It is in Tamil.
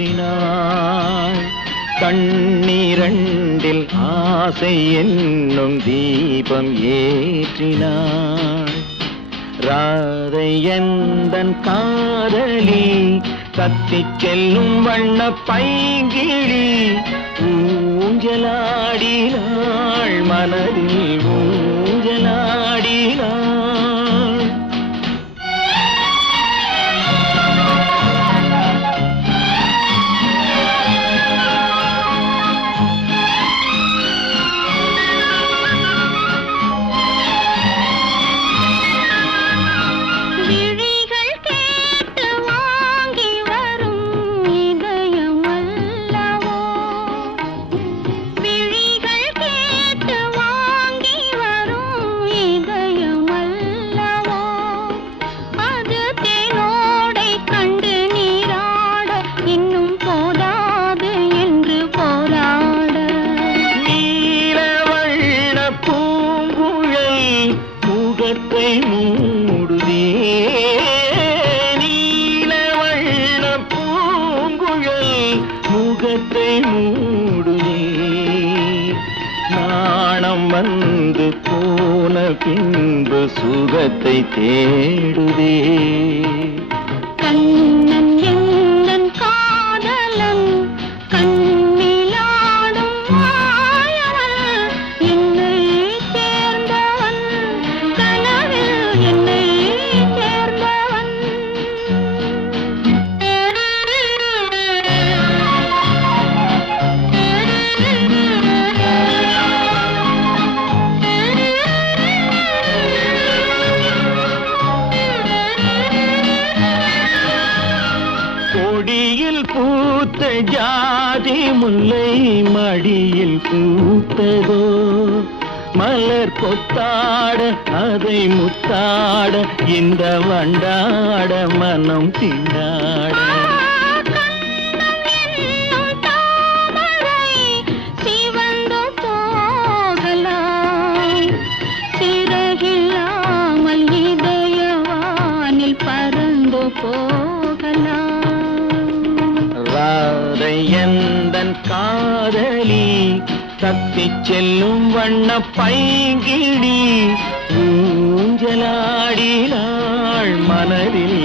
ஏற்றினாள். கண்ணீரண்டில் ஆசை என்னும் தீபம் ஏற்றினாள். ராதை எந்தன் காதலி கத்திச் செல்லும் வண்ண பைங்கிழி ஊஞ்சலாடினாள், மனதில் ஊஞ்சலாடினாள். மூடுதே நீலவண்ண பூங்குழல் முகத்தை மூடுதே. நாணம் வந்து போன பின்பு சுகத்தை தேடுதே. கண்ணன் எந்தன் காதலன் கண்ணிலாடும் மாயவன், என்னை சேர்ந்தவன் கனவில் என்னை சேர்ந்தவன். கொடியில் பூத்த ஜாதி முல்லை மடியில் பூத்ததோ, மலர் கொத்தாட அதை முத்தாட இந்த வண்டாட மனம் திண்டாட. சிறகில்லாமல் இதயவானில் பறந்து போகலாம். ராதை எந்தன் காதலி தப்பிச் செல்லும் வண்ண பைங்கிழி ஊஞ்சலாடினாள், மனதில்